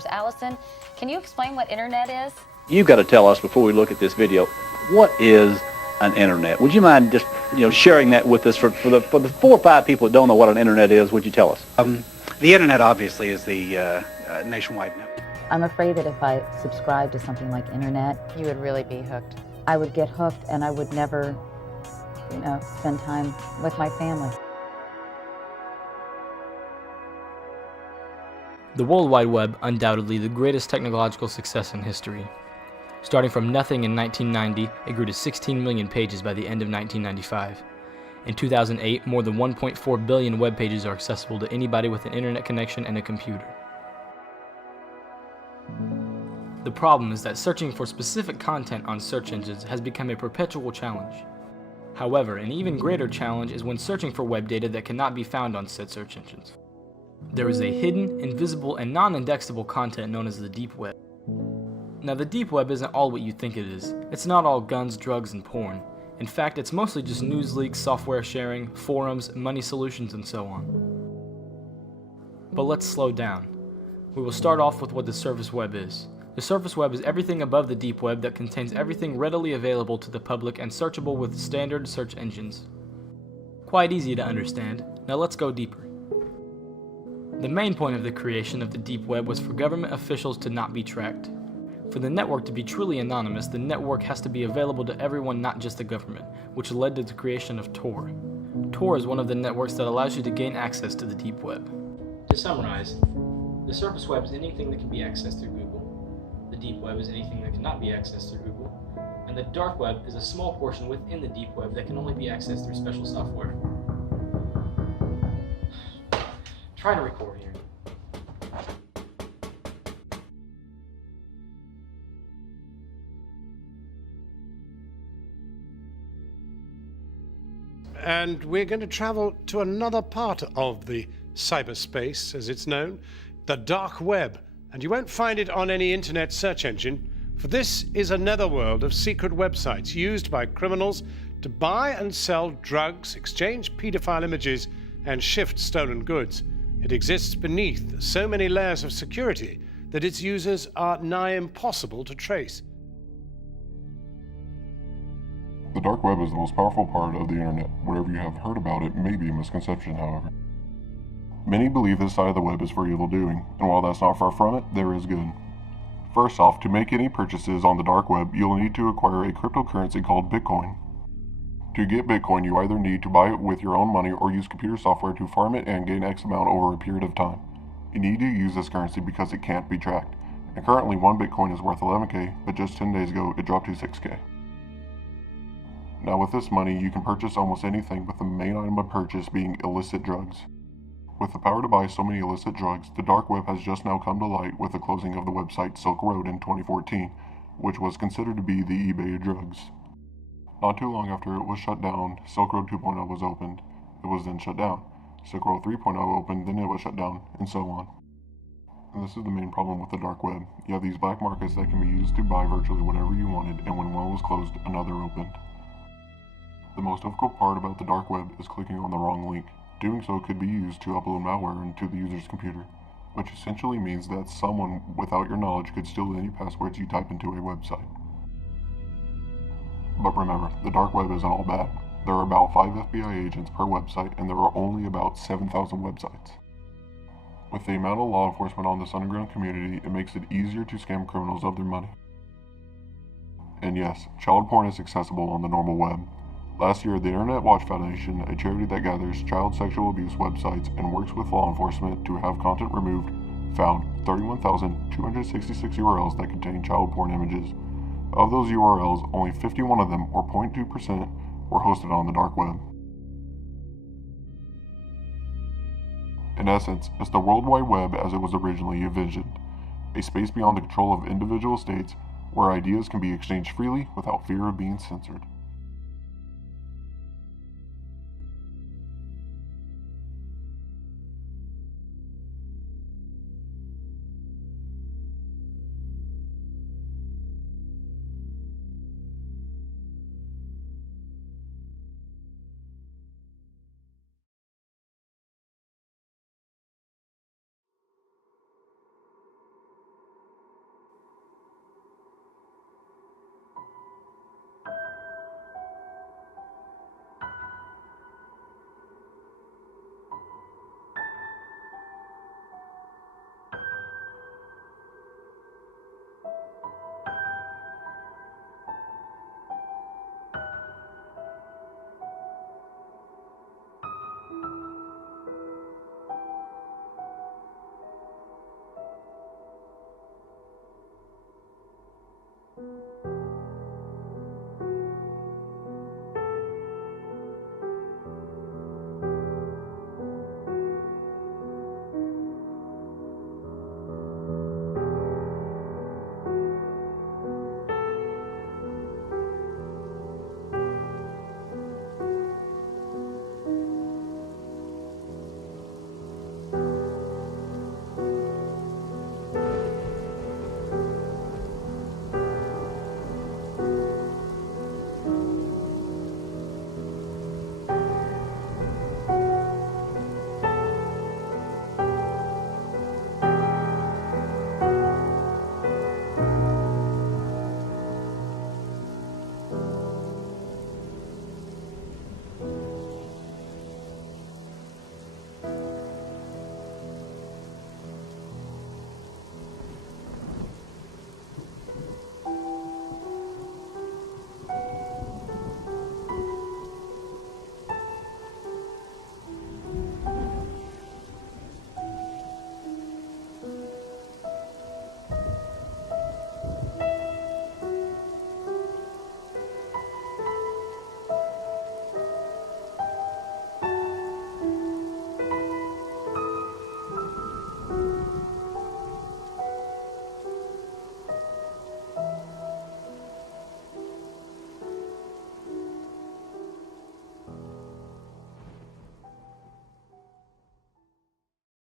There's Allison. Can you explain what internet is? You've got to tell us before we look at this video, what is an internet? Would you mind just sharing that with us for the 4 or 5 people that don't know what an internet is? Would you tell us? The internet obviously is the nationwide network. I'm afraid that if I subscribed to something like internet, You would really be hooked. I would get hooked and I would never, spend time with my family. The World Wide Web, undoubtedly the greatest technological success in history. Starting from nothing in 1990, it grew to 16 million pages by the end of 1995. In 2008, more than 1.4 billion web pages are accessible to anybody with an internet connection and a computer. The problem is that searching for specific content on search engines has become a perpetual challenge. However, an even greater challenge is when searching for web data that cannot be found on said search engines. There is a hidden, invisible, and non-indexable content known as the deep web. Now, the deep web isn't all what you think it is. It's not all guns, drugs, and porn. In fact, it's mostly just news leaks, software sharing, forums, money solutions, and so on. But let's slow down. We will start off with what the surface web is. The surface web is everything above the deep web that contains everything readily available to the public and searchable with standard search engines. Quite easy to understand. Now let's go deeper. The main point of the creation of the deep web was for government officials to not be tracked. For the network to be truly anonymous, the network has to be available to everyone, not just the government, which led to the creation of Tor. Tor is one of the networks that allows you to gain access to the deep web. To summarize, the surface web is anything that can be accessed through Google. The deep web is anything that cannot be accessed through Google. And the dark web is a small portion within the deep web that can only be accessed through special software. Try to record here. And we're going to travel to another part of the cyberspace, as it's known, the dark web. And you won't find it on any internet search engine, for this is a netherworld of secret websites used by criminals to buy and sell drugs, exchange pedophile images, and shift stolen goods. It exists beneath so many layers of security that its users are nigh impossible to trace. The dark web is the most powerful part of the internet. Whatever you have heard about it may be a misconception, however. Many believe this side of the web is for evil doing, and while that's not far from it, there is good. First off, to make any purchases on the dark web, you'll need to acquire a cryptocurrency called Bitcoin. To get Bitcoin, you either need to buy it with your own money or use computer software to farm it and gain X amount over a period of time. You need to use this currency because it can't be tracked, and currently one Bitcoin is worth 11K, but just 10 days ago it dropped to 6K. Now with this money, you can purchase almost anything, with the main item of purchase being illicit drugs. With the power to buy so many illicit drugs, the dark web has just now come to light with the closing of the website Silk Road in 2014, which was considered to be the eBay of drugs. Not too long after it was shut down, Silk Road 2.0 was opened. It was then shut down. Silk Road 3.0 opened, then it was shut down, and so on. And this is the main problem with the dark web. You have these black markets that can be used to buy virtually whatever you wanted, and when one was closed, another opened. The most difficult part about the dark web is clicking on the wrong link. Doing so could be used to upload malware into the user's computer, which essentially means that someone without your knowledge could steal any passwords you type into a website. But remember, the dark web isn't all bad. There are about 5 FBI agents per website, and there are only about 7,000 websites. With the amount of law enforcement on this underground community, it makes it easier to scam criminals of their money. And yes, child porn is accessible on the normal web. Last year, the Internet Watch Foundation, a charity that gathers child sexual abuse websites and works with law enforcement to have content removed, found 31,266 URLs that contain child porn images. Of those URLs, only 51 of them, or 0.2%, were hosted on the dark web. In essence, it's the World Wide Web as it was originally envisioned, a space beyond the control of individual states where ideas can be exchanged freely without fear of being censored.